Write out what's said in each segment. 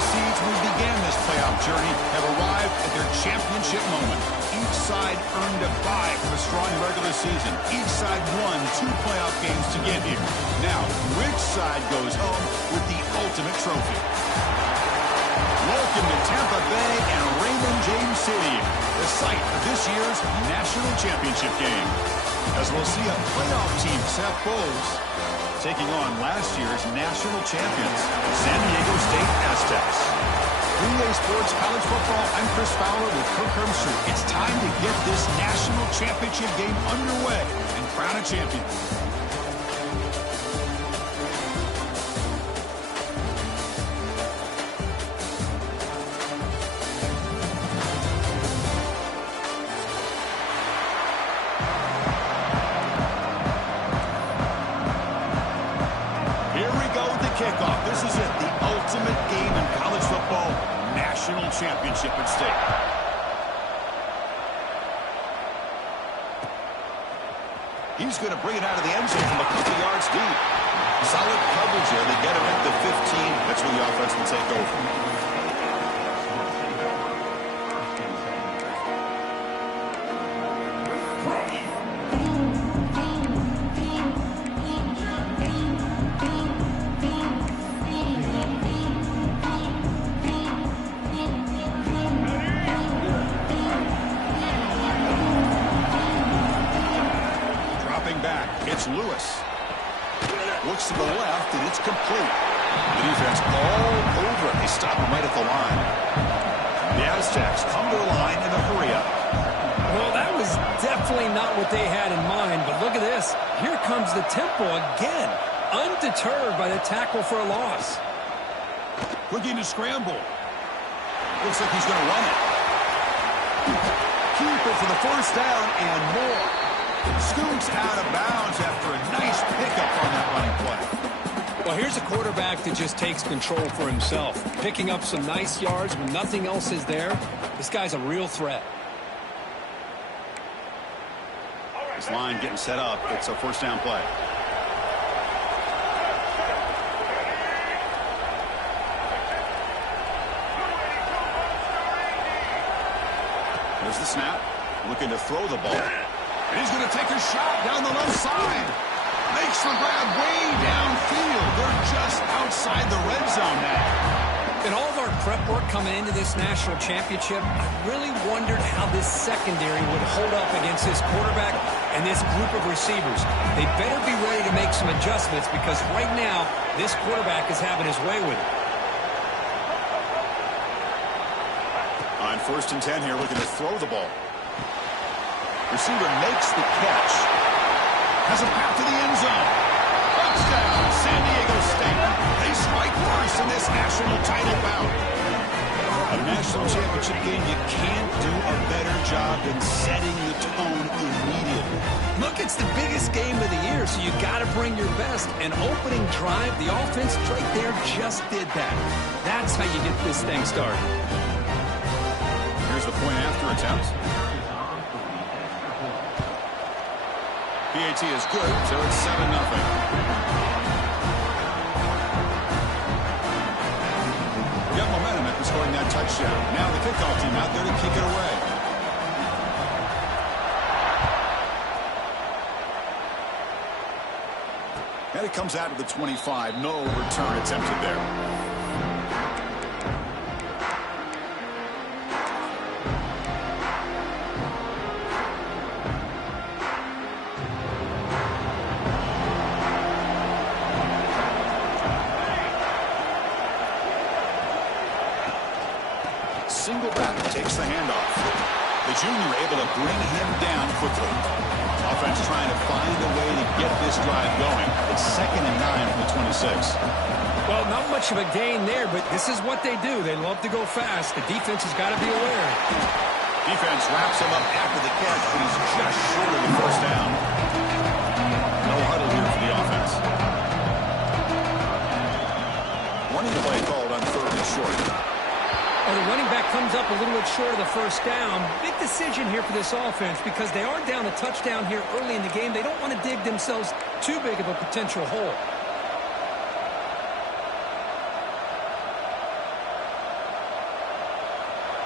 seeds when we began this playoff journey have arrived at their championship moment. Each side earned a bye from a strong regular season. Each side won 2 playoff games to get here. Now, which side goes home with the ultimate trophy? Welcome to Tampa Bay and Raymond James City, the site of this year's national championship game. As we'll see a playoff team, Seth Bowles, taking on last year's national champions, San Diego State Aztecs. Relay Sports College Football, I'm Chris Fowler with Kirk Hermster. It's time to get this national championship game underway and crown a champion. Kickoff. This is it, the ultimate game in college football, national championship at stake. He's going to bring it out of the end zone from a couple yards deep. Solid coverage here. They get him at the 15. That's where the offense will take over. It's Lewis. Looks to the left, and it's complete. The defense all over it. They stop him right at the line. The Aztecs come to the line in a hurry-up. Well, that was definitely not what they had in mind, but look at this. Here comes the tempo again. Undeterred by the tackle for a loss. Looking to scramble. Looks like he's going to run it. Keep it for the first down and more. Scoots out of bounds after a nice pickup on that running play. Well, here's a quarterback that just takes control for himself, picking up some nice yards when nothing else is there. This guy's a real threat. This line getting set up. It's a first down play. There's the snap. Looking to throw the ball. And he's going to take a shot down the left side. Makes the grab way downfield. They're just outside the red zone now. In all of our prep work coming into this national championship, I really wondered how this secondary would hold up against this quarterback and this group of receivers. They better be ready to make some adjustments because right now, this quarterback is having his way with it. On 1st and 10 here, looking to throw the ball. Receiver makes the catch. Has a path to the end zone. Touchdown, San Diego State. They strike first in this national title bout. A national championship game, you can't do a better job than setting the tone immediately. Look, it's the biggest game of the year, so you got to bring your best. An opening drive, the offense right there just did that. That's how you get this thing started. Here's the point after attempt. PAT is good, so it's 7-0. Got momentum after scoring that touchdown. Now the kickoff team out there to kick it away. And it comes out of the 25. No return attempted there. Single back takes the handoff. The junior able to bring him down quickly. Offense trying to find a way to get this drive going. It's 2nd and 9 from the 26. Well, not much of a gain there, but this is what they do. They love to go fast. The defense has got to be aware. Defense wraps him up after the catch, but he's just short of the first down. No huddle here for the offense. Running play called on 3rd and short. Oh, the running back comes up a little bit short of the first down. Big decision here for this offense because they are down a touchdown here early in the game. They don't want to dig themselves too big of a potential hole.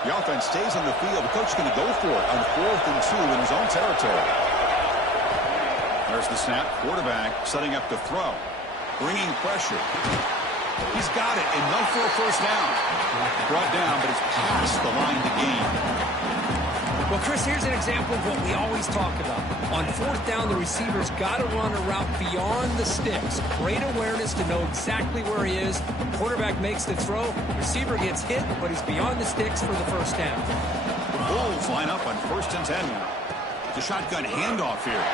The offense stays on the field. The coach is going to go for it on 4th and 2 in his own territory. There's the snap. Quarterback setting up the throw. Bringing pressure. He's got it. Enough for a first down. Brought down, but it's past the line to gain. Well, Chris, here's an example of what we always talk about. On 4th down, the receiver's got to run a route beyond the sticks. Great awareness to know exactly where he is. Quarterback makes the throw. Receiver gets hit, but he's beyond the sticks for the first down. The Bulls line up on 1st and 10 now. The shotgun handoff here.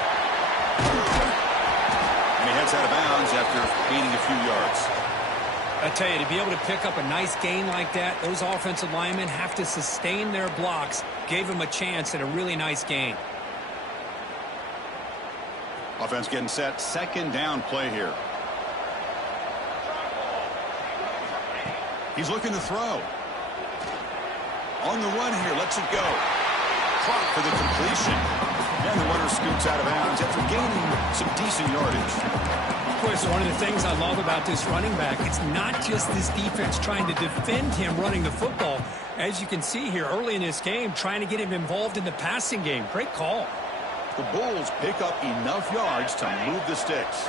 And he heads out of bounds after gaining a few yards. I tell you, to be able to pick up a nice gain like that, those offensive linemen have to sustain their blocks. Gave him a chance at a really nice gain. Offense getting set. 2nd down play here. He's looking to throw. On the run here. Lets it go. Clock for the completion. And the runner scoots out of bounds after gaining some decent yardage. Of course, one of the things I love about this running back, it's not just this defense trying to defend him running the football. As you can see here early in this game, trying to get him involved in the passing game. Great call. The Bulls pick up enough yards to move the sticks.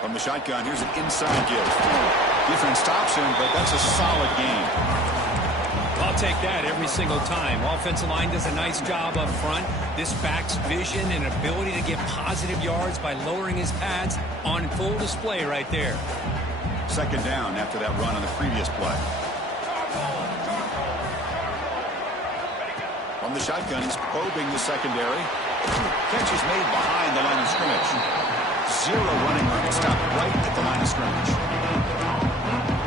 From the shotgun, here's an inside give. Defense stops him, but that's a solid gain. I'll take that every single time. Offensive line does a nice job up front. This back's vision and ability to get positive yards by lowering his pads on full display right there. 2nd down after that run on the previous play. From the shotgun, he's probing the secondary. Catch is made behind the line of scrimmage. 0 running room. Stopped right at the line of scrimmage.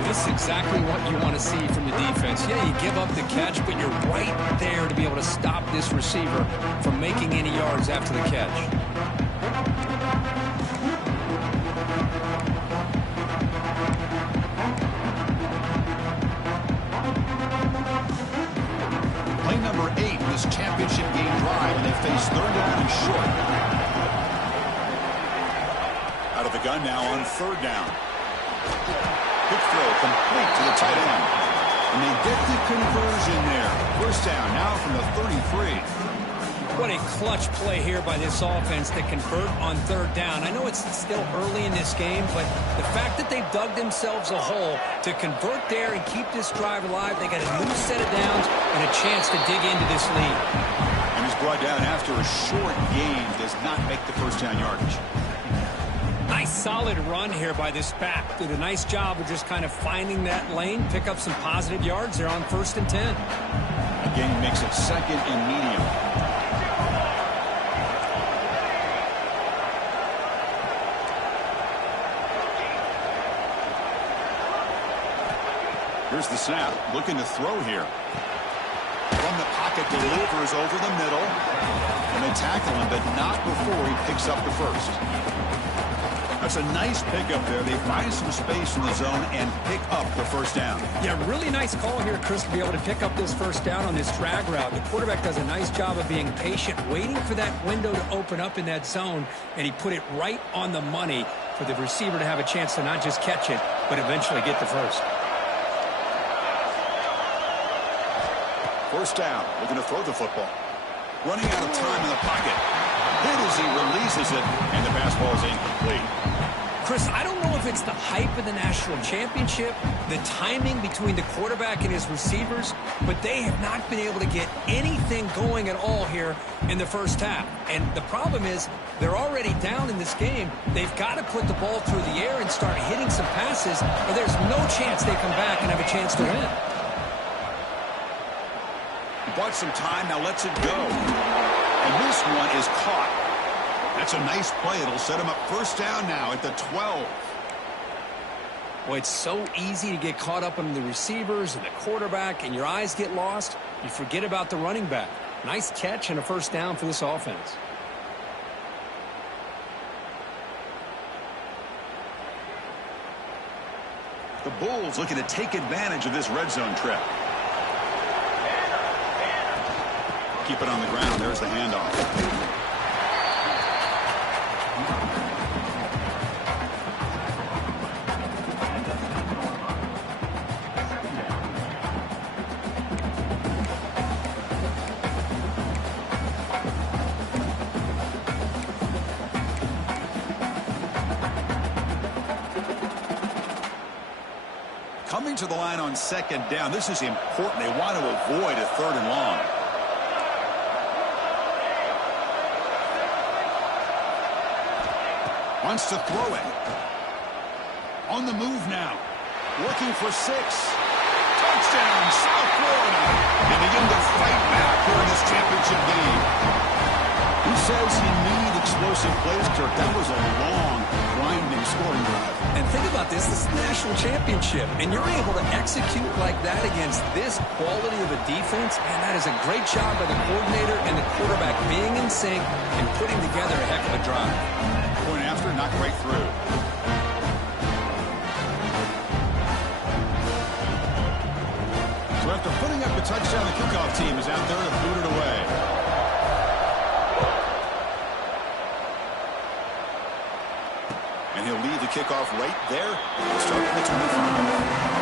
This is exactly what you want to see from the defense. Yeah, you give up the catch, but you're right there to be able to stop this receiver from making any yards after the catch. Play number 8 in this championship game drive, and they face 3rd down and short. Out of the gun now on 3rd down. Quick throw complete to the tight end. And they get the conversion there. First down now from the 33. What a clutch play here by this offense to convert on 3rd down. I know it's still early in this game, but the fact that they've dug themselves a hole to convert there and keep this drive alive, they got a new set of downs and a chance to dig into this lead. And he's brought down after a short gain. Does not make the first down yardage. Nice solid run here by this back. Did a nice job of just kind of finding that lane, pick up some positive yards there on 1st and 10. Again, makes it 2nd and medium. Here's the snap, looking to throw here. From the pocket, delivers over the middle. And they tackle him, but not before he picks up the first. That's a nice pickup there. They find some space in the zone and pick up the first down. Yeah, really nice call here, Chris, to be able to pick up this first down on this drag route. The quarterback does a nice job of being patient, waiting for that window to open up in that zone, and he put it right on the money for the receiver to have a chance to not just catch it, but eventually get the first. First down, looking to throw the football. Running out of time in the pocket. Hit as he releases it, and the pass ball is incomplete. Chris, I don't know if it's the hype of the national championship, the timing between the quarterback and his receivers, but they have not been able to get anything going at all here in the first half. And the problem is they're already down in this game. They've got to put the ball through the air and start hitting some passes, or there's no chance they come back and have a chance to win. He bought some time, now lets it go. And this one is caught. That's a nice play. It'll set him up first down now at the 12. Well, it's so easy to get caught up on the receivers and the quarterback, and your eyes get lost. You forget about the running back. Nice catch and a first down for this offense. The Bulls looking to take advantage of this red zone trip. Keep it on the ground. There's the handoff. Coming to the line on second down. This is important. They want to avoid a 3rd and long. Wants to throw it. On the move now. Looking for 6. Touchdown, South Florida. And begin to fight back here in this championship game. Who says you need explosive plays, Kirk? That was a long, grinding scoring drive. And think about this. This is the national championship. And you're able to execute like that against this quality of a defense. And that is a great job by the coordinator and the quarterback being in sync and putting together a heck of a drive. Point after, not right through. So after putting up a touchdown, the kickoff team is out there to boot it away. And he'll leave the kickoff right there. Start at the 25.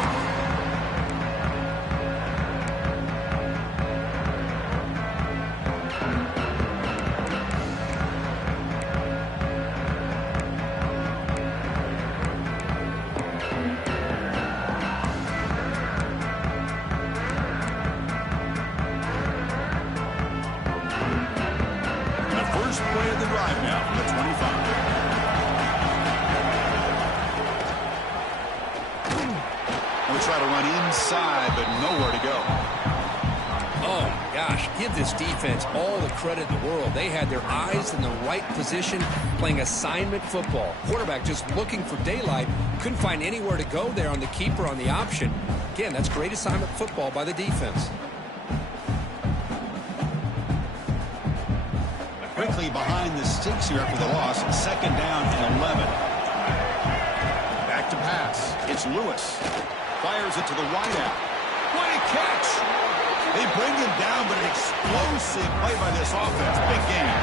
Play of the drive now from the 25. And we try to run inside, but nowhere to go. Oh, my gosh. Give this defense all the credit in the world. They had their eyes in the right position, playing assignment football. Quarterback just looking for daylight. Couldn't find anywhere to go there on the keeper on the option. Again, that's great assignment football by the defense. Quickly behind the sticks here after the loss. 2nd down and 11. Back to pass. It's Lewis. Fires it to the wide out. What a catch! They bring him down, but an explosive play by this offense. Big game.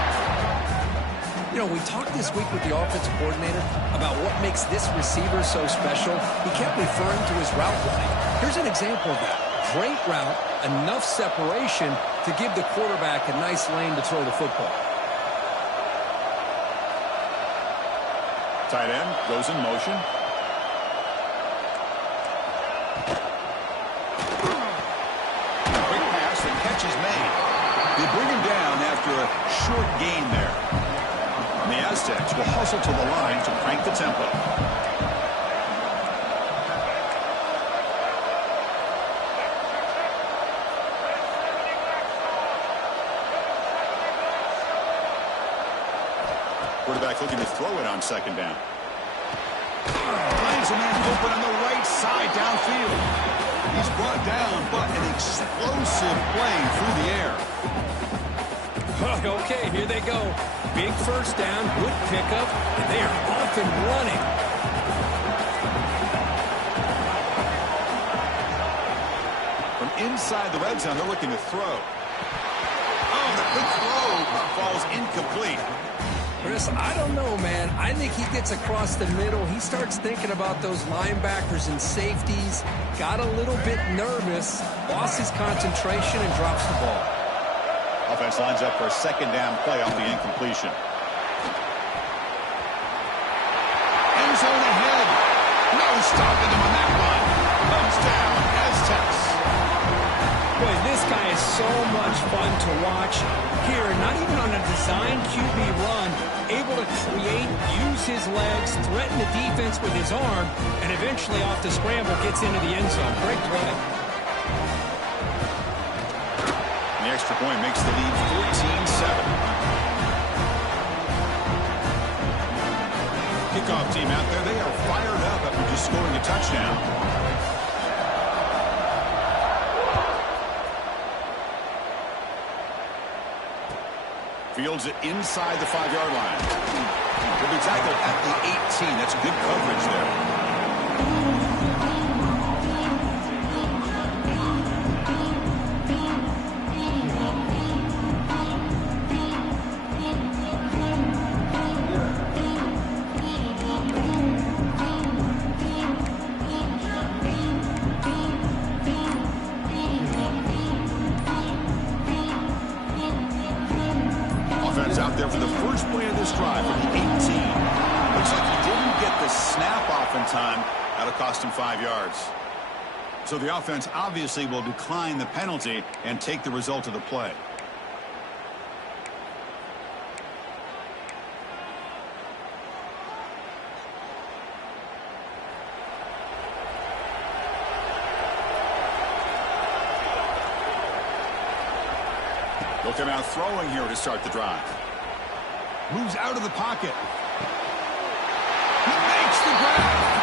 You know, we talked this week with the offensive coordinator about what makes this receiver so special. He kept referring to his route running. Here's an example of that. Great route, enough separation to give the quarterback a nice lane to throw the football. Tight end goes in motion. Quick pass and catch is made. They bring him down after a short gain there. And the Aztecs will hustle to the line to crank the tempo. Quarterback looking to throw it on 2nd down. Finds a man open on the right side downfield. He's brought down, but an explosive play through the air. Okay, here they go. Big 1st down, good pickup, and they are off and running. From inside the red zone, they're looking to throw. Oh, the big throw falls incomplete. Chris, I don't know, man. I think he gets across the middle. He starts thinking about those linebackers and safeties. Got a little bit nervous, lost his concentration, and drops the ball. Offense lines up for a 2nd down play off the incompletion. End zone ahead. No stopping him on that one. Touchdown, Aztecs. Boy, this guy is so much fun to watch. Here, not even on a design QB run, able to create, use his legs, threaten the defense with his arm, and eventually off the scramble gets into the end zone. Great play. The extra point makes the lead 14-7. Kickoff team out there, they are fired up after just scoring a touchdown. Fields it inside the 5-yard line. He'll be tackled at the 18. That's good coverage there. Out there for the first play of this drive from the 18. Looks like he didn't get the snap off in time. That'll cost him 5 yards. So the offense obviously will decline the penalty and take the result of the play. They'll come out throwing here to start the drive. Moves out of the pocket. He makes the grab.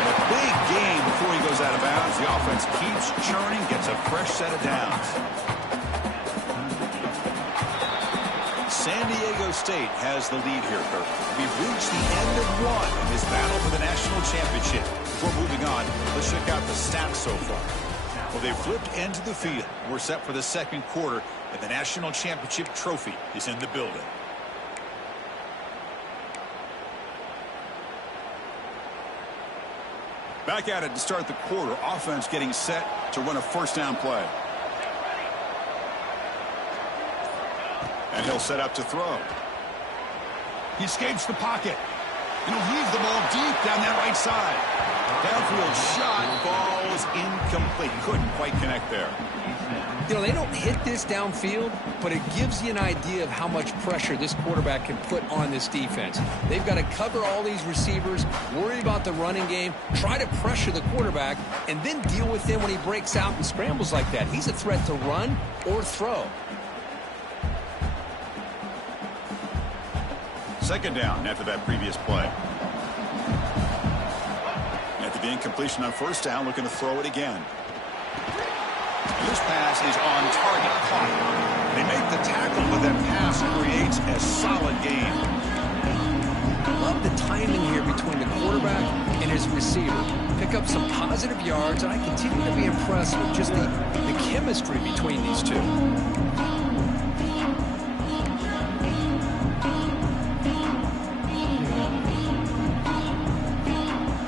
And a big gain before he goes out of bounds. The offense keeps churning, gets a fresh set of downs. San Diego State has the lead here, Kirk. We've reached the end of one in this battle for the national championship. Before moving on, let's check out the stats so far. Well, they've flipped into the field. We're set for the second quarter, and the national championship trophy is in the building. Back at it to start the quarter. Offense getting set to run a first down play. And he'll set up to throw. He escapes the pocket. And he'll leave the ball deep down that right side. Downfield shot falls incomplete. Couldn't quite connect there. You know, they don't hit this downfield, but it gives you an idea of how much pressure this quarterback can put on this defense. They've got to cover all these receivers, worry about the running game, try to pressure the quarterback, and then deal with him when he breaks out and scrambles like that. He's a threat to run or throw. Second down after that previous play. After the incompletion on first down, looking to throw it again. This pass is on target. Caught. They make the tackle, but that pass creates a solid gain. Love the timing here between the quarterback and his receiver. Pick up some positive yards, and I continue to be impressed with just the chemistry between these two.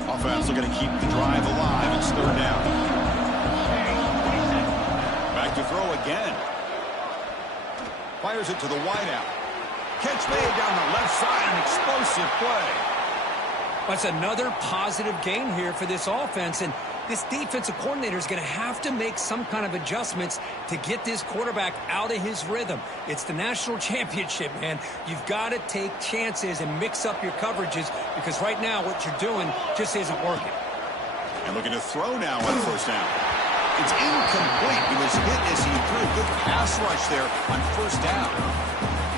Offense looking to keep the drive alive. It's third down. To throw again. Fires it to the wideout. Catch made down the left side. An explosive play. That's another positive gain here for this offense. And this defensive coordinator is going to have to make some kind of adjustments to get this quarterback out of his rhythm. It's the national championship, man. You've got to take chances and mix up your coverages because right now what you're doing just isn't working. And looking to throw now on first down. It's incomplete. He was hit as he threw a good pass rush there on first down.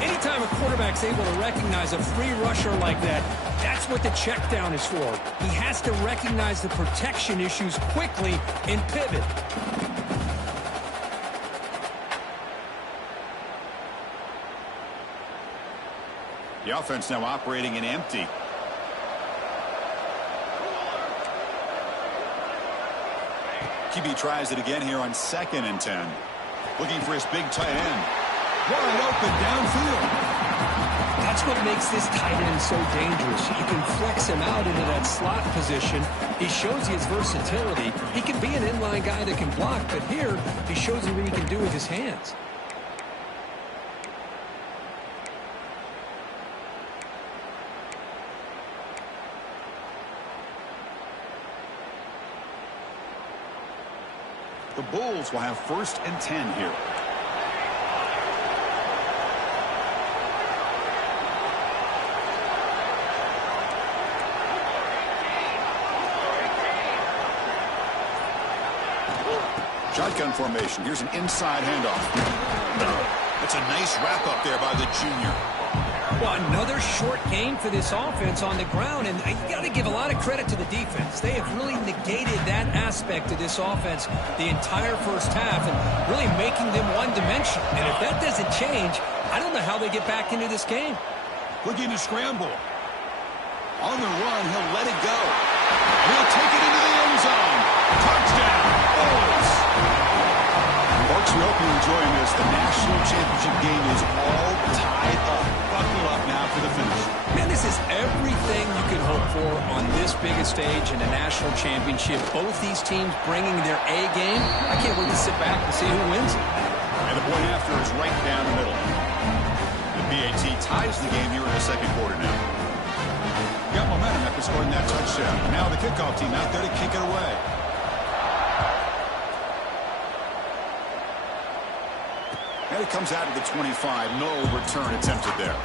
Anytime a quarterback's able to recognize a free rusher like that, that's what the check down is for. He has to recognize the protection issues quickly and pivot. The offense now operating in empty. QB tries it again here on 2nd and 10. Looking for his big tight end. Wide open downfield. That's what makes this tight end so dangerous. You can flex him out into that slot position. He shows you his versatility. He can be an inline guy that can block, but here he shows you what he can do with his hands. The Bulls will have 1st and 10 here. Shotgun formation. Here's an inside handoff. That's a nice wrap up there by the junior. Well, another short gain for this offense on the ground, and you got to give a lot of credit to the defense. They have really negated that aspect of this offense the entire first half and really making them one-dimensional. And if that doesn't change, I don't know how they get back into this game. Looking to scramble. On the run, he'll let it go. He'll take it into the end zone. Touchdown, Bulls. Folks, we hope you're enjoying this. The national championship game is all tied up. Buckle up now for the finish. Man, this is everything you could hope for on this biggest stage in a national championship. Both these teams bringing their A game. I can't wait to sit back and see who wins it. And the point after is right down the middle. The BAT ties the game here in the second quarter now. Got momentum after scoring that touchdown. Now the kickoff team out there to kick it away. he comes out to the 25. No return attempted there.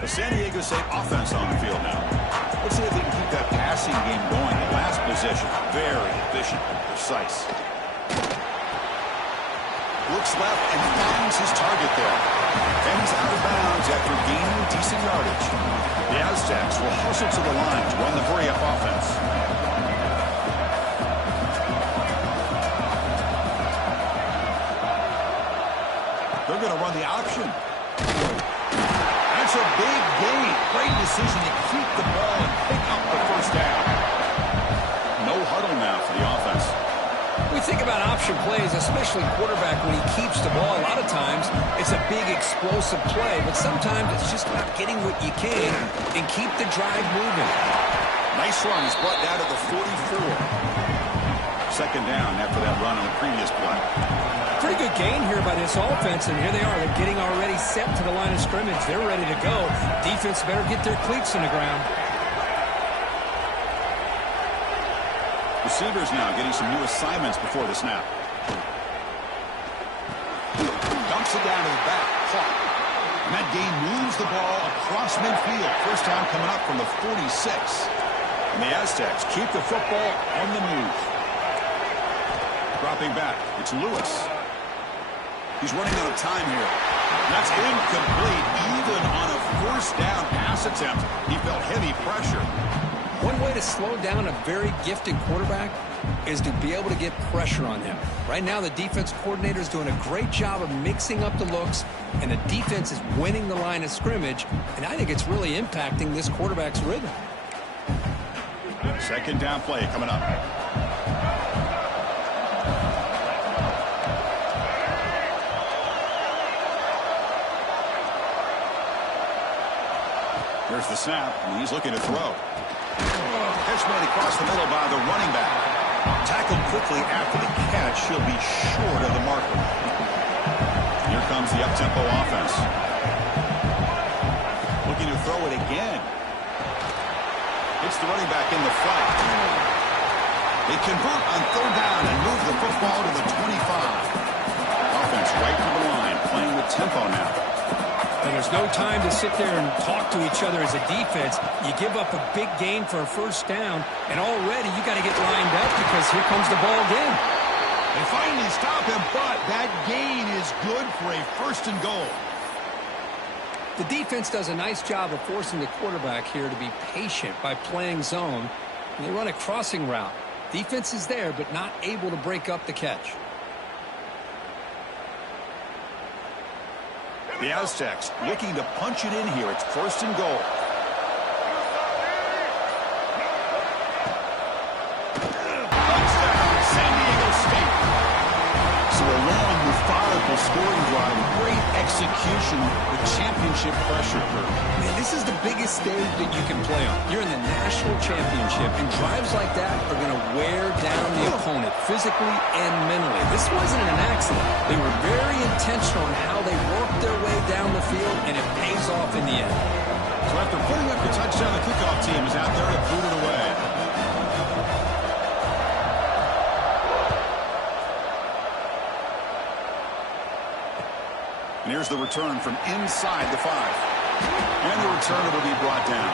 The San Diego State offense on the field now. Let's see if they can keep that passing game going. The last possession, very efficient and precise. Looks left and finds his target there. And he's out of bounds after gaining decent yardage. The Aztecs will hustle to the line to run the hurry-up offense. They're going to run the option. That's a big gain. Great decision to keep the ball and pick up the first down. No huddle now for the offense. We think about option plays, especially quarterback when he keeps the ball. A lot of times it's a big explosive play, but sometimes it's just about getting what you can and keep the drive moving. Nice run. He's brought down to the 44. Second down after that run on the previous play. Pretty good gain here by this offense, and here they are. They're getting already set to the line of scrimmage. They're ready to go. Defense better get their cleats in the ground. Receivers now getting some new assignments before the snap. Dumps it down to the back. Caught. And that gain moves the ball across midfield. First time coming up from the 46. And the Aztecs keep the football on the move. Dropping back. It's Lewis. He's running out of time here. That's incomplete. Even on a first down pass attempt, he felt heavy pressure. One way to slow down a very gifted quarterback is to be able to get pressure on him. Right now, the defense coordinator is doing a great job of mixing up the looks, and the defense is winning the line of scrimmage, and I think it's really impacting this quarterback's rhythm. Second down play coming up. Here's the snap, and he's looking to throw. Catch made across the middle by the running back. Tackled quickly after the catch. He'll be short of the marker. Here comes the up-tempo offense. Looking to throw it again. It's the running back in the flat. They convert on third down and move the football to the 25. Offense right to the line, playing with tempo now. And there's no time to sit there and talk to each other as a defense. You give up a big gain for a first down, and already you got to get lined up because here comes the ball again. They finally stop him, but that gain is good for a first and goal. The defense does a nice job of forcing the quarterback here to be patient by playing zone. And they run a crossing route. Defense is there, but not able to break up the catch. The Aztecs looking to punch it in here. It's first and goal. Touchdown, San Diego State. So a long, methodical scoring drive. Great execution with championship pressure. Man, this is the biggest stage that you can play on. You're in the national championship, and drives like that are going to wear down the opponent physically and mentally. This wasn't an accident. They were very intentional in how they worked their way down the field, and it pays off in the end. So after putting up the touchdown, the kickoff team is out there to boot it away. And here's the return from inside the 5. And the returner will be brought down.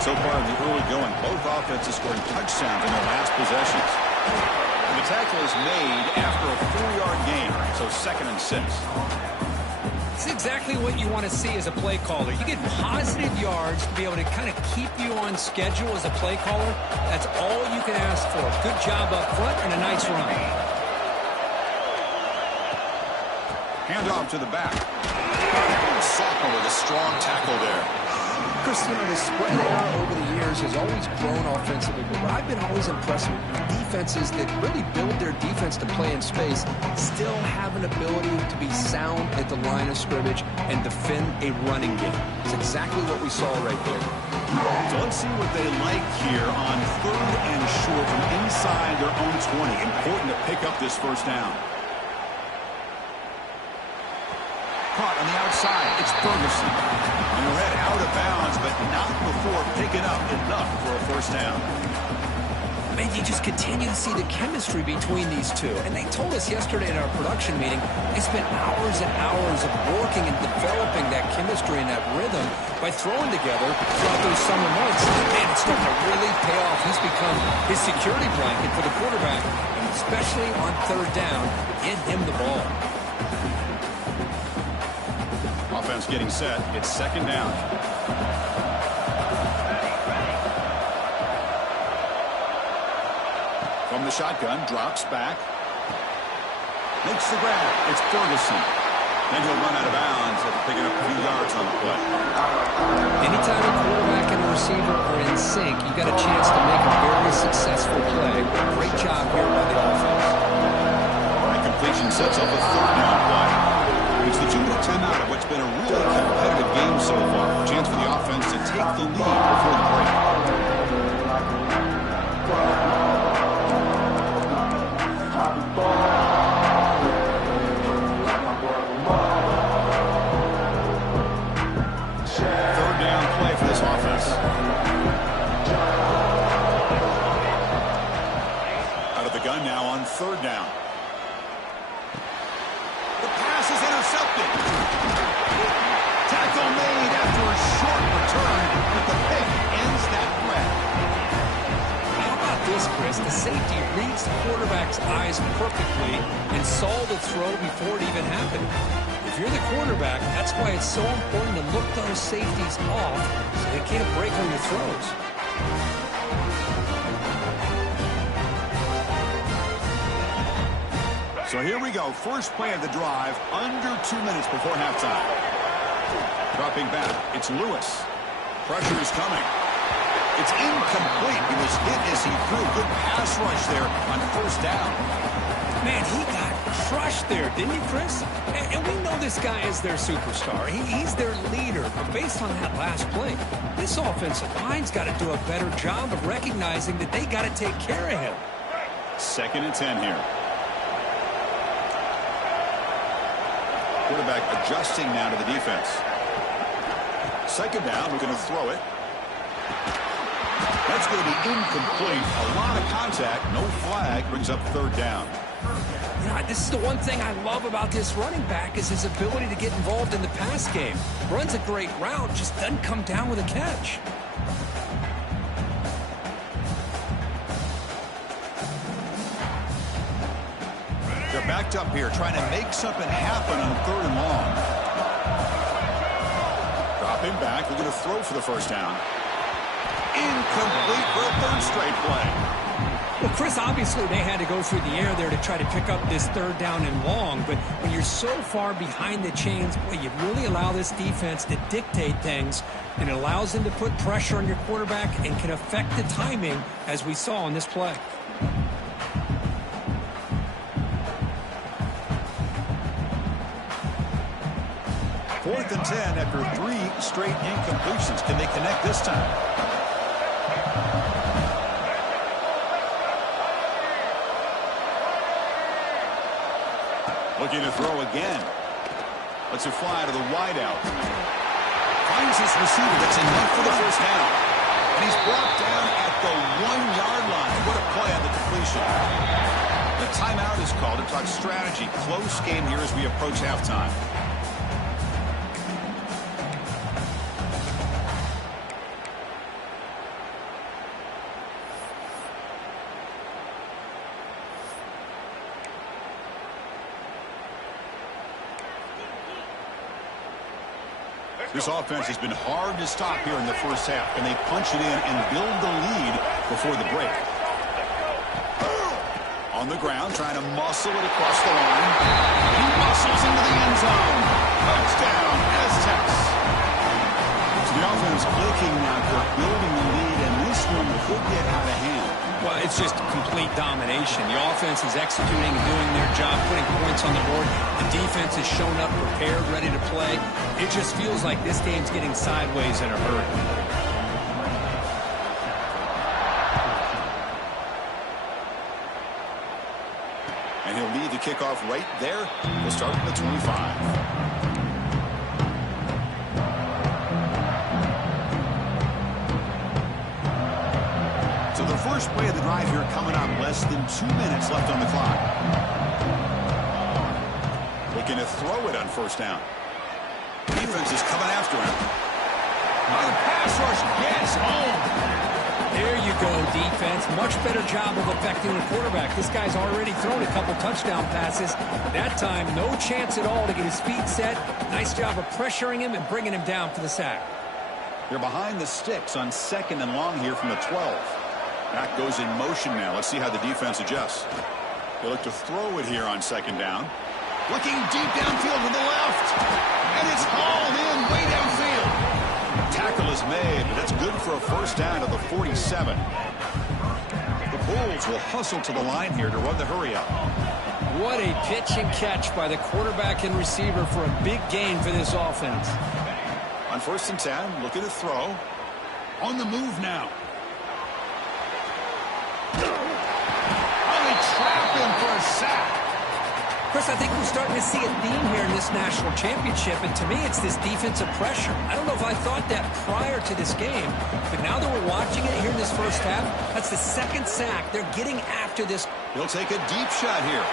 So far in the early going, both offenses scoring touchdowns in their last possessions. And the tackle is made after a 4-yard gain, so 2nd and 6. It's exactly what you want to see as a play caller. You get positive yards to be able to kind of keep you on schedule as a play caller. That's all you can ask for. Good job up front and a nice run. Hand off to the back. Sophomore with a strong tackle there. Chris, you know, the spread era over the years has always grown offensively, but what I've been always impressed with defenses that really build their defense to play in space still have an ability to be sound at the line of scrimmage and defend a running game. It's exactly what we saw right there. So let's see what they like here on 3rd and short from inside their own 20. Important to pick up this first down. Caught on the outside. It's Ferguson. And he'll head out of bounds, but not before picking up enough for a first down. Man, you just continue to see the chemistry between these two. And they told us yesterday in our production meeting, they spent hours and hours of working and developing that chemistry and that rhythm by throwing together throughout those summer months. Man, it's starting to really pay off. He's become his security blanket for the quarterback, and especially on 3rd down, get him the ball. Offense getting set. It's 2nd down. From the shotgun, drops back. Makes the grab. It's Ferguson. Then he'll run out of bounds after picking up a few yards on the play. Anytime a quarterback and a receiver are in sync, you got a chance to make a very successful play. Great job here by the offense. That completion sets up a 3rd down play. It's the 2-minute timeout of what's been a really competitive game so far. A chance for the offense to take the lead before the break. Third down play for this offense. Out of the gun now on 3rd down. The pass is intercepted. Tackle made after a short return, but the pick ends that threat. How about this, Chris? The safety reads the quarterback's eyes perfectly and saw the throw before it even happened. If you're the quarterback, that's why it's so important to look those safeties off so they can't break on your throws. So here we go. First play of the drive, under 2 minutes before halftime. Dropping back, it's Lewis. Pressure is coming. It's incomplete. He was hit as he threw. Good pass rush there on 1st down. Man, he got crushed there, didn't he, Chris? And we know this guy is their superstar. He's their leader. But based on that last play, this offensive line's got to do a better job of recognizing that they got to take care of him. 2nd and 10 here. Quarterback adjusting now to the defense. 2nd down, we're going to throw it. That's going to be incomplete. A lot of contact, no flag, brings up 3rd down. Yeah, this is the one thing I love about this running back is his ability to get involved in the pass game. Runs a great route, just doesn't come down with a catch. They're backed up here, trying to make something happen on 3rd and long. Dropping back, we're going to throw for the first down. Incomplete for a 3rd straight play. Well, Chris, obviously they had to go through the air there to try to pick up this 3rd down and long, but when you're so far behind the chains, boy, you really allow this defense to dictate things, and it allows them to put pressure on your quarterback and can affect the timing, as we saw on this play. Fourth and 10 after 3 straight incompletions. Can they connect this time? Looking to throw again. Lets it fly to the wideout. Finds his receiver. That's enough for the first down. And he's brought down at the 1-yard line. What a play on the completion. The timeout is called to talk strategy. Close game here as we approach halftime. This offense has been hard to stop here in the first half, and they punch it in and build the lead before the break. On the ground, trying to muscle it across the line. He muscles into the end zone. Touchdown, Aztecs. So the offense defense clicking now, building the lead, and this one could get out of hand. Well, it's just complete domination. The offense is executing and doing their job, putting points on the board. The defense has shown up prepared, ready to play. It just feels like this game's getting sideways in a hurry. And he'll lead the kickoff right there. We'll start at the 25. So the first play of the drive here coming up. Less than 2 minutes left on the clock. Looking to throw it on first down. Defense is coming after him. Oh, the pass rush gets home. There you go, defense. Much better job of affecting the quarterback. This guy's already thrown a couple touchdown passes. That time, no chance at all to get his feet set. Nice job of pressuring him and bringing him down for the sack. They're behind the sticks on 2nd and long here from the 12. That goes in motion now. Let's see how the defense adjusts. They look to throw it here on 2nd down. Looking deep downfield to the left. And it's hauled in way downfield. Tackle is made, but that's good for a first down to the 47. The Bulls will hustle to the line here to run the hurry up. What a pitch and catch by the quarterback and receiver for a big gain for this offense. On 1st and 10, looking to throw. On the move now. Oh, they trap him for a sack. Chris, I think we're starting to see a theme here in this national championship, and to me it's this defensive pressure. I don't know if I thought that prior to this game, but now that we're watching it here in this first half, that's the 2nd sack. They're getting after this. He'll take a deep shot here.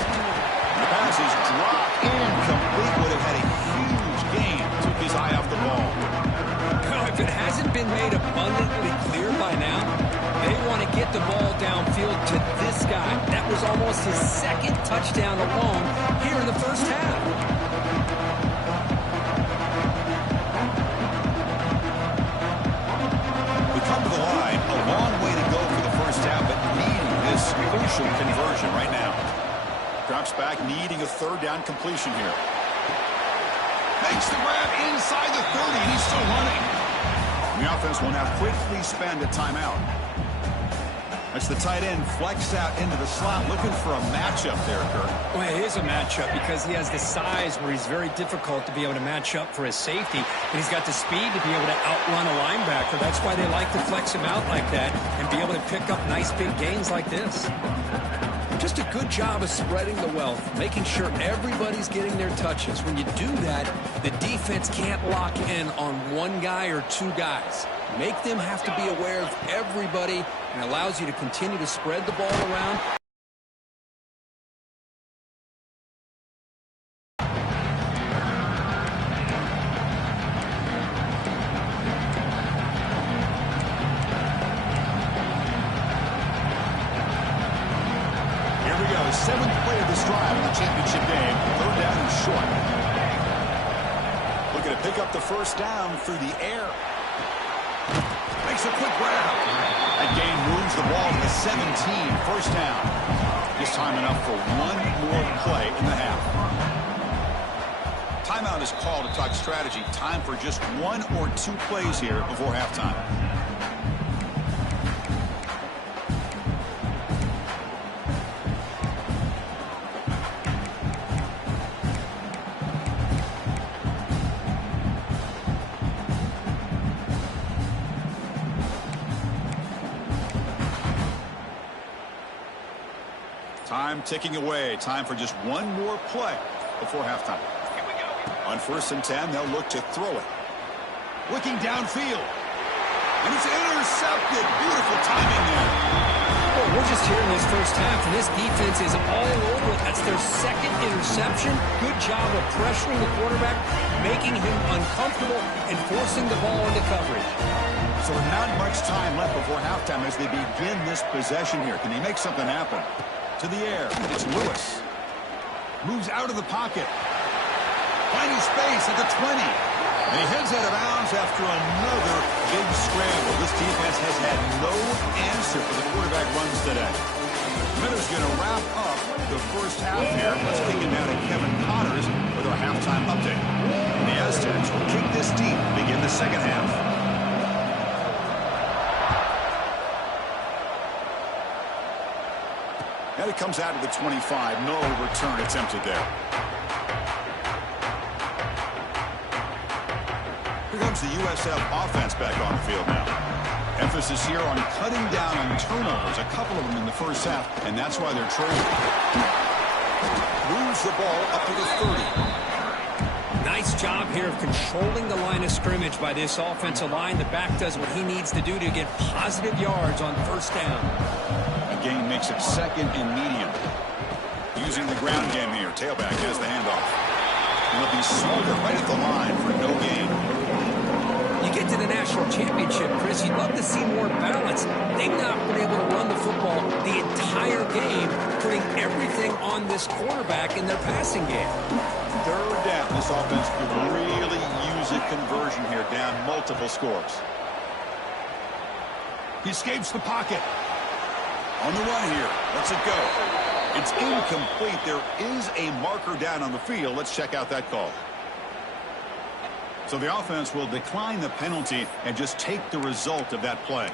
The pass is dropped incomplete. Would have had a huge gain. Took his eye off the ball. If it hasn't been made abundantly clear by now, they want to get the ball downfield to this guy. That was almost his 2nd touchdown alone here in the first half. We come to the line. A long way to go for the first half, but needing this crucial conversion right now. Drops back, needing a 3rd down completion here. Makes the grab inside the 30, and he's still running. The offense will now quickly spend a timeout. That's the tight end flexed out into the slot, looking for a matchup there, Kurt. Well, it is a matchup because he has the size where he's very difficult to be able to match up for his safety, and he's got the speed to be able to outrun a linebacker. That's why they like to flex him out like that and be able to pick up nice big gains like this. Just a good job of spreading the wealth, making sure everybody's getting their touches. When you do that, the defense can't lock in on one guy or 2 guys. Make them have to be aware of everybody, and allows you to continue to spread the ball around. Here we go, 7th play of this drive in the championship game. 3rd down and short. Looking to pick up the first down through the air. Makes a quick grab. That gain moves the ball to the 17. First down. Just time enough for one more play in the half. Timeout is called to talk strategy. Time for just 1 or 2 plays here before halftime. Time ticking away. Time for just 1 more play before halftime. Here we go. On 1st and 10, they'll look to throw it. Looking downfield. And it's intercepted. Beautiful timing there. Well, we're just here in this first half, and this defense is all over it. That's their 2nd interception. Good job of pressuring the quarterback, making him uncomfortable, and forcing the ball into coverage. So not much time left before halftime as they begin this possession here. Can they make something happen? To the air. It's Lewis. Moves out of the pocket. Finding space at the 20. And he heads out of bounds after another big scramble. This defense has had no answer for the quarterback runs today. Miller's going to wrap up the first half here. Let's take it down to Kevin Connors with our halftime update. The contestants will kick this deep to begin the second half. And it comes out to the 25. No return attempted there. Here comes the USF offense back on the field now. Emphasis here on cutting down on turnovers, a couple of them in the first half, and that's why they're trailing. Moves the ball up to the 30. Nice job here of controlling the line of scrimmage by this offensive line. The back does what he needs to do to get positive yards on first down. A gain makes it second and medium. Using the ground game here. Tailback has the handoff. And they'll be smarter right at the line for no gain. You get to the national championship, Chris, you'd love to see more balance. They've not been able to run the football the entire game, putting everything on this quarterback in their passing game. Third down. This offense could really use a conversion here, down multiple scores. He escapes the pocket. On the run here. Lets it go. It's incomplete. There is a marker down on the field. Let's check out that call. So the offense will decline the penalty and just take the result of that play.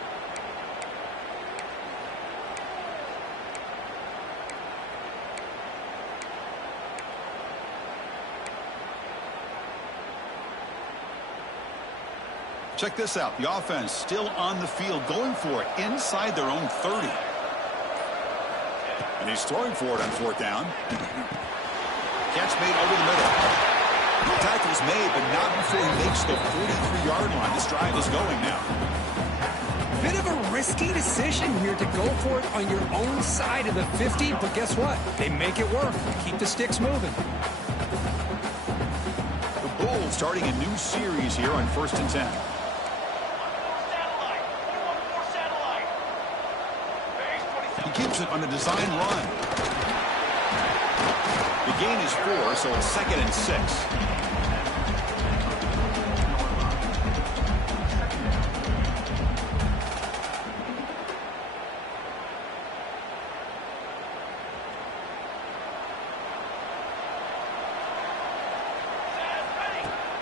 Check this out. The offense still on the field, going for it inside their own 30. And he's throwing for it on fourth down. Catch made over the middle. Tackle's made, but not before he makes the 43-yard line. This drive is going now. Bit of a risky decision here to go for it on your own side of the 50, but guess what? They make it work. Keep the sticks moving. The Bulls starting a new series here on 1st and 10. He keeps it on a design run. The gain is 4, so it's 2nd and 6.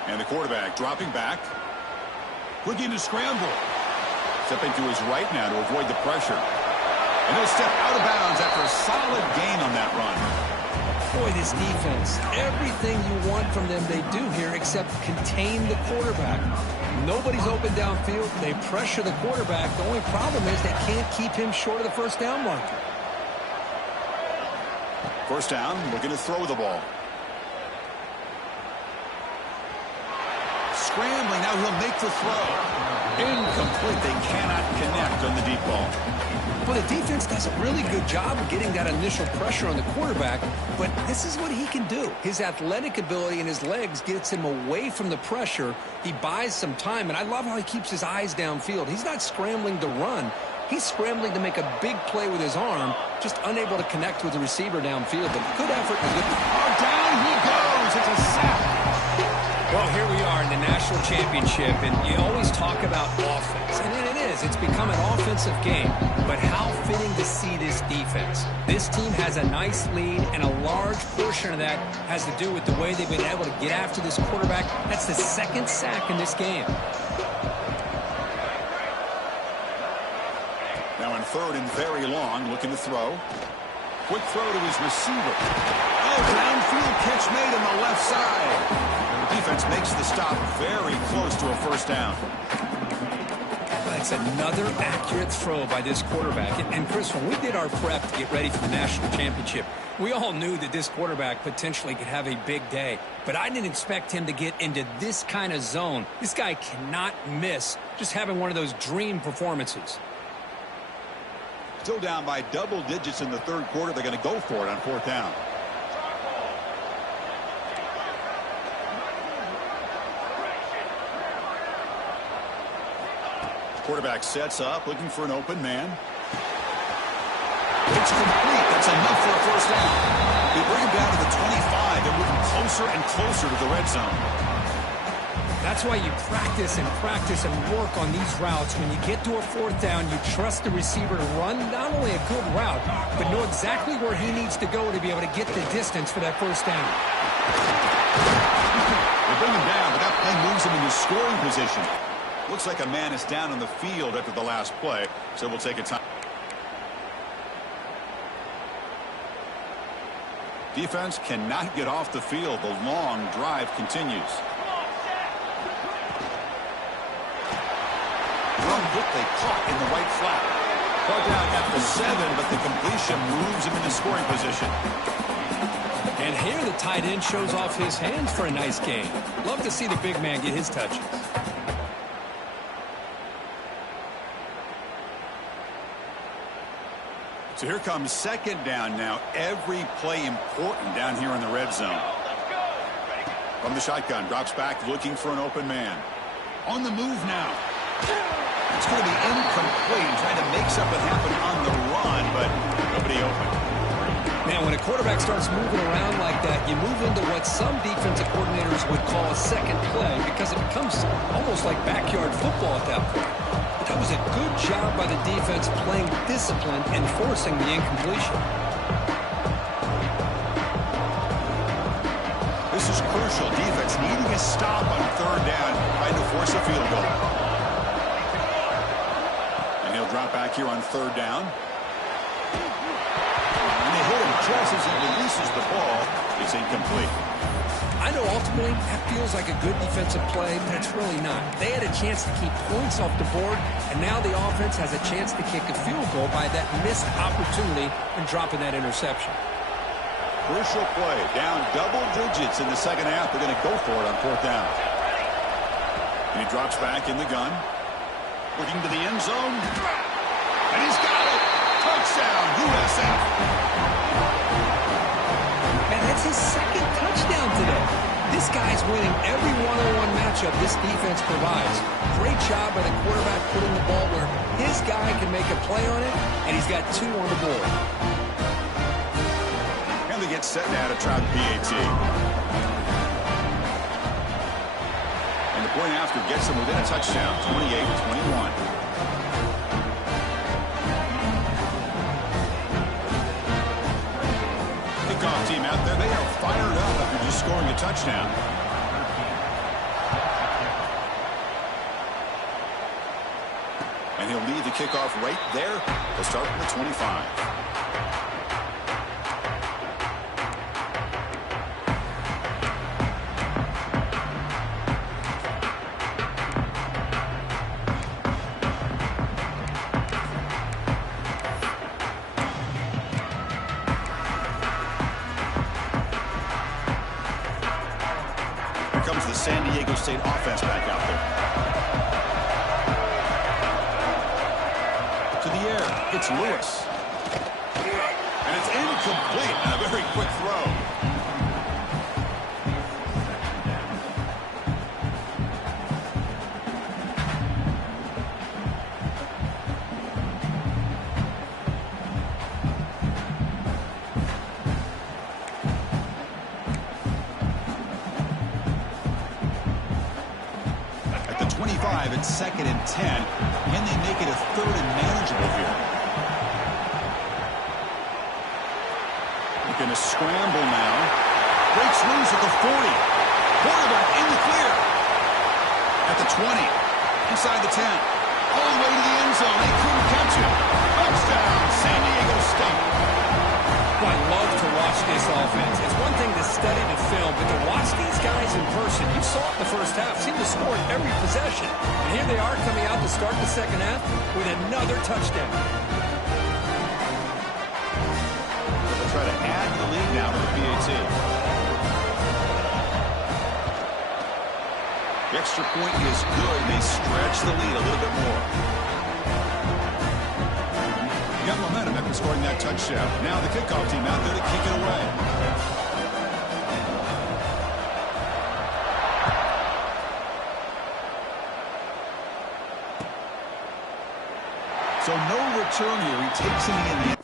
And the quarterback dropping back. Looking to scramble. Stepping to his right now to avoid the pressure. And he'll step out of bounds after a solid gain on that run. Boy, this defense, everything you want from them they do here except contain the quarterback. Nobody's open downfield. They pressure the quarterback. The only problem is they can't keep him short of the first down marker. First down, looking to throw the ball. Scrambling, now he'll make the throw. Incomplete, they cannot connect on the deep ball. Well, the defense does a really good job of getting that initial pressure on the quarterback, but this is what he can do. His athletic ability and his legs gets him away from the pressure. He buys some time, and I love how he keeps his eyes downfield. He's not scrambling to run. He's scrambling to make a big play with his arm, just unable to connect with the receiver downfield. But good effort. And good. Oh, down he goes. It's a sack. Well, here we are in the national championship, and you always talk about offense, and it is. It's become an offensive game, but how fitting to see this defense. This team has a nice lead, and a large portion of that has to do with the way they've been able to get after this quarterback. That's the second sack in this game. Now in 3rd and very long, looking to throw. Quick throw to his receiver. Oh, downfield catch made on the left side. Defense makes the stop very close to a first down. That's another accurate throw by this quarterback. And Chris, when we did our prep to get ready for the national championship, we all knew that this quarterback potentially could have a big day. But I didn't expect him to get into this kind of zone. This guy cannot miss just having one of those dream performances. Still down by double digits in the 3rd quarter. They're going to go for it on 4th down. Quarterback sets up, looking for an open man. It's complete. That's enough for a first down. They bring him down to the 25. They're moving closer and closer to the red zone. That's why you practice and work on these routes. When you get to a 4th down, you trust the receiver to run not only a good route, but know exactly where he needs to go to be able to get the distance for that first down. They bring him down, but that and moves him into scoring position. Looks like a man is down on the field after the last play, so we'll take a time. Defense cannot get off the field. The long drive continues. Run quickly caught in the right flat. Brought down at the 7, but the completion moves him into scoring position. And here the tight end shows off his hands for a nice gain. Love to see the big man get his touches. So here comes second down now. Every play important down here in the red zone. From the shotgun, drops back looking for an open man. On the move now. It's going to be incomplete, trying to make something happen on the run, but nobody open. Now, when a quarterback starts moving around like that, you move into what some defensive coordinators would call a second play because it becomes almost like backyard football at that point. That was a good job by the defense playing discipline and forcing the incompletion. This is crucial. Defense needing a stop on third down, trying to force a field goal. And he'll drop back here on third down. And they hit him just as he releases the ball. It's incomplete. I know ultimately that feels like a good defensive play, but it's really not. They had a chance to keep points off the board, and now the offense has a chance to kick a field goal by that missed opportunity and dropping that interception. Crucial play. Down double digits in the second half. They're going to go for it on fourth down. And he drops back in the gun. Looking to the end zone. And he's got it. Touchdown, USF. And that's his second touchdown today. This guy's winning every one-on-one matchup this defense provides. Great job by the quarterback putting the ball where his guy can make a play on it, and he's got 2 on the board. And they get set now to try the PAT. And the point after gets them within a touchdown, 28-21. Kickoff team out there, they are fired up after just scoring a touchdown. And he'll lead the kickoff right there to start from the 25. San Diego State offense back out there. To the air, it's Lewis. And it's incomplete. A very quick throw. It's 2nd and 10, and they make it a 3rd and manageable here. Looking to scramble now. Breaks loose at the 40. Quarterback in the clear. At the 20. Inside the 10. All the way to the end zone. They couldn't catch him. Touchdown, San Diego State. I love to watch this offense. It's one thing to study the film, but to watch these guys in person, you saw it in the first half, seemed to score in every possession. And here they are coming out to start the second half with another touchdown. They'll try to add the lead now to the PAT. The extra point is good. They stretch the lead a little bit more. Got momentum after scoring that touchdown. Now the kickoff team out there to kick it away. So no return here. He takes it in the end.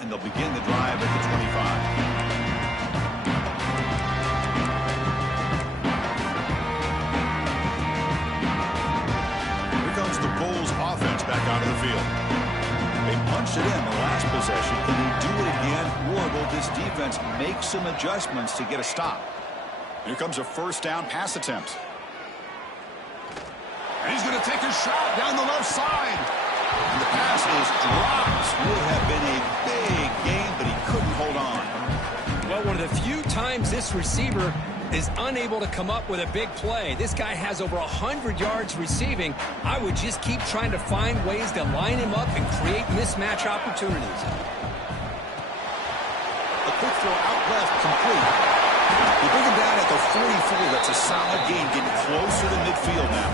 and they'll begin the drive at the 25. The Bulls offense back out of the field. They punched it in the last possession. Can they do it again, or will this defense make some adjustments to get a stop? Here comes a first down pass attempt. And he's going to take a shot down the left side. And the pass is dropped. Would have been a big game, but he couldn't hold on. Well, one of the few times this receiver is unable to come up with a big play. This guy has over 100 yards receiving. I would just keep trying to find ways to line him up and create mismatch opportunities. A quick throw out left, complete. You bring him down at the 44. That's a solid game, getting closer to midfield now.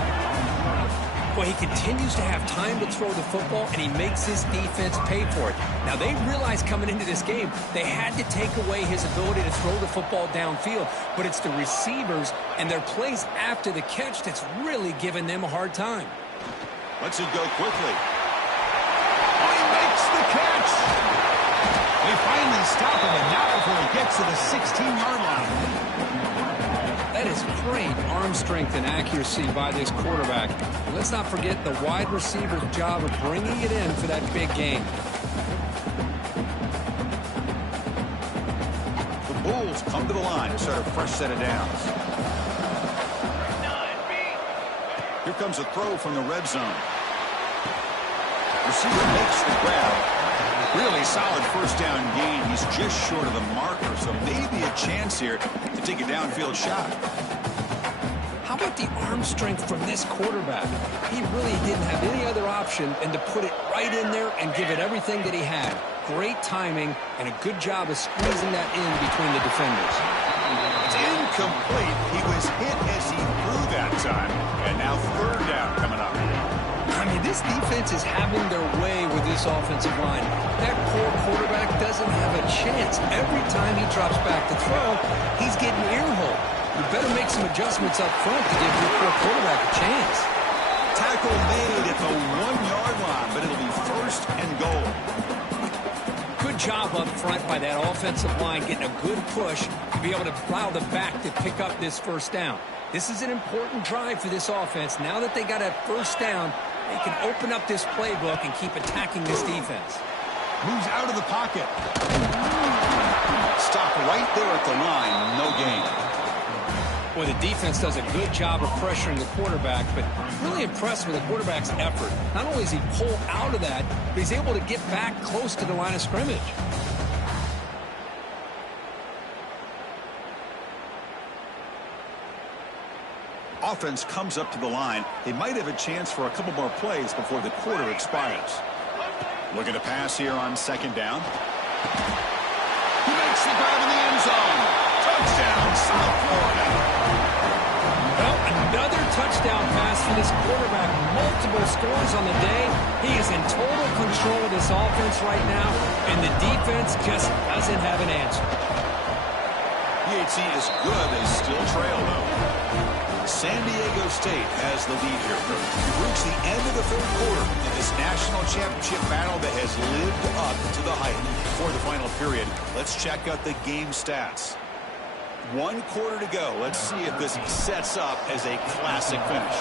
Well, he continues to have time to throw the football, and he makes his defense pay for it. Now, they realized coming into this game they had to take away his ability to throw the football downfield, but it's the receivers and their plays after the catch that's really giving them a hard time. Lets it go quickly. Oh, he makes the catch! They finally stop him, and not before he gets to the 16-yard line. That is great arm strength and accuracy by this quarterback. Let's not forget the wide receiver's job of bringing it in for that big game. The Bulls come to the line to start a fresh set of downs. Here comes a throw from the red zone. Receiver makes the grab. Really solid first down gain. He's just short of the marker, so maybe a chance here to take a downfield shot. How about the arm strength from this quarterback? He really didn't have any other option than to put it right in there and give it everything that he had. Great timing and a good job of squeezing that in between the defenders. It's incomplete. He was hit as he threw that time, and now third down coming up. I mean, this defense is having their way with this offensive line. That poor quarterback doesn't have a chance. Every time he drops back to throw, he's getting earholed. You better make some adjustments up front to give your poor quarterback a chance. Tackle made at the 1-yard line, but it'll be first and goal. Good job up front by that offensive line, getting a good push to be able to allow the back to pick up this first down. This is an important drive for this offense. Now that they got a first down, they can open up this playbook and keep attacking this defense. Moves out of the pocket. Stop right there at the line. No gain. Boy, the defense does a good job of pressuring the quarterback, but really impressed with the quarterback's effort. Not only does he pull out of that, but he's able to get back close to the line of scrimmage. Offense comes up to the line. They might have a chance for a couple more plays before the quarter expires. Looking to pass here on second down. He makes the grab in the end zone. Touchdown, South Florida. Well, another touchdown pass for this quarterback. Multiple scores on the day. He is in total control of this offense right now, and the defense just doesn't have an answer. PHC is good. They still trail, though. San Diego State has the lead here. We've reached the end of the third quarter in this national championship battle that has lived up to the hype. For the final period, let's check out the game stats. 1 quarter to go. Let's see if this sets up as a classic finish.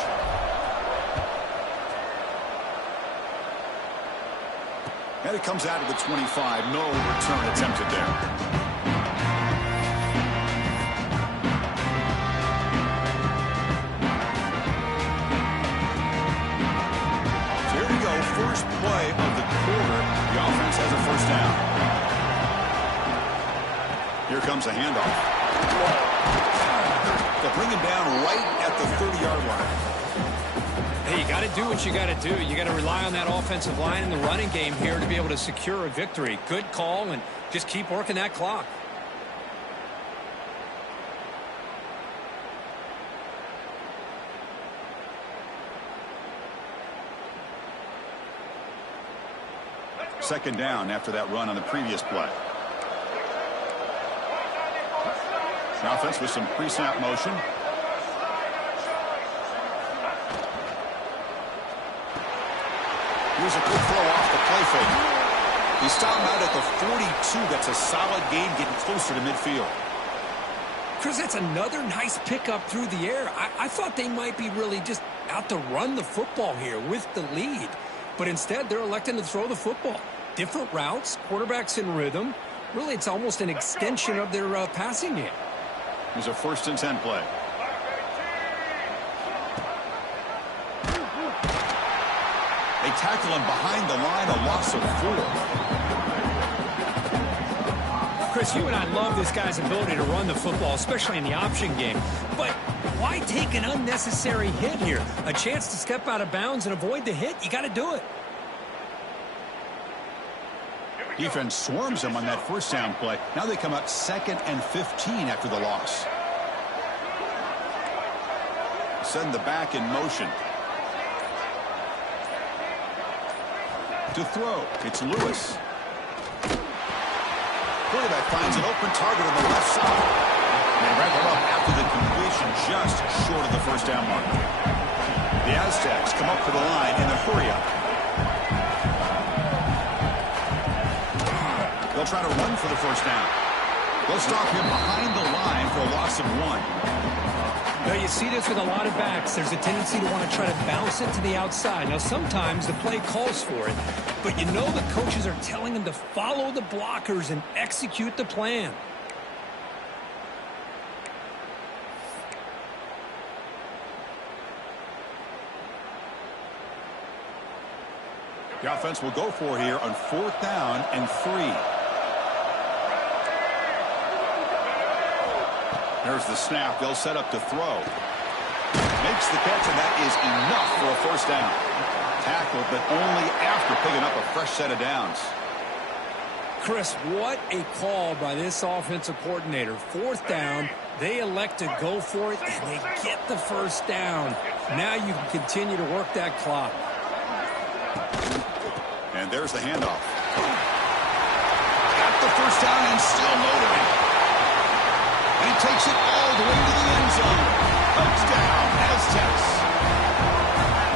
And it comes out of the 25. No return attempted there. First play of the quarter. The offense has a first down. Here comes a handoff. They'll bring him down right at the 30-yard line. Hey, you got to do what you got to do. You got to rely on that offensive line in the running game here to be able to secure a victory. Good call, and just keep working that clock. Second down after that run on the previous play. The offense with some pre-snap motion. Here's a quick throw off the play fake. You stop him out at the 42. That's a solid gain, getting closer to midfield. Chris, that's another nice pickup through the air. I thought they might be really just out to run the football here with the lead. But instead, they're electing to throw the football. Different routes, quarterbacks in rhythm. Really, it's almost an extension of their passing game. Here's a 1st and 10 play. They tackle him behind the line, a loss of 4. Chris, you and I love this guy's ability to run the football, especially in the option game. But why take an unnecessary hit here? A chance to step out of bounds and avoid the hit? You got to do it. Defense swarms him on that 1st down play. Now they come up 2nd and 15 after the loss. Send the back in motion. To throw, it's Lewis. Quarterback finds an open target on the left side. They wrap him up after the completion, just short of the 1st down mark. The Aztecs come up to the line in the hurry-up. They'll try to run for the 1st down. They'll stop him behind the line for a loss of 1. Now, you see this with a lot of backs. There's a tendency to want to try to bounce it to the outside. Now, sometimes the play calls for it, but you know the coaches are telling them to follow the blockers and execute the plan. The offense will go for here on 4th down and 3. There's the snap. They'll set up to throw. Makes the catch, and that is enough for a 1st down. Tackled, but only after picking up a fresh set of downs. Chris, what a call by this offensive coordinator. 4th down, they elect to go for it, and they get the 1st down. Now you can continue to work that clock. And there's the handoff. Got the 1st down and still motoring. And he takes it all the way to the end zone. Touchdown, Aztecs.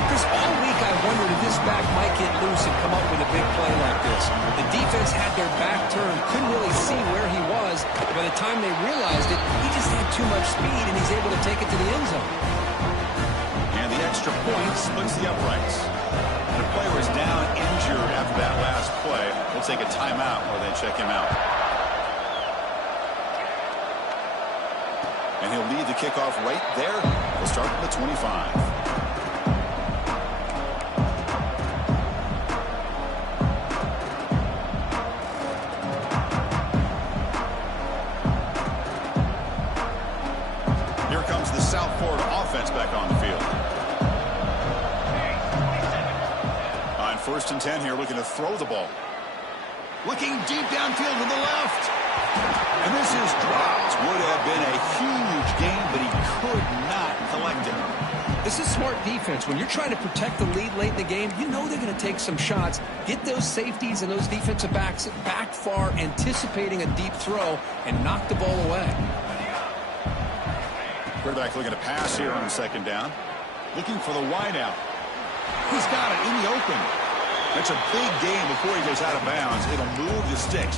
Chris, all week I wondered if this back might get loose and come up with a big play like this. The defense had their back turned, couldn't really see where he was. By the time they realized it, he just had too much speed, and he's able to take it to the end zone. And the extra point splits the uprights. The player is down injured after that last play. We'll take a timeout while they check him out. And he'll lead the kickoff right there. We'll start at the 25. Here comes the South Florida offense back on the field. On 1st and 10 here, looking to throw the ball. Looking deep downfield to the left. And this is dropped. Would have been a huge gain, but he could not collect it. This is smart defense. When you're trying to protect the lead late in the game, you know they're going to take some shots. Get those safeties and those defensive backs back far, anticipating a deep throw, and knock the ball away. Quarterback looking to pass here on 2nd down. Looking for the wideout. He's got it in the open. That's a big gain before he goes out of bounds. It'll move the sticks.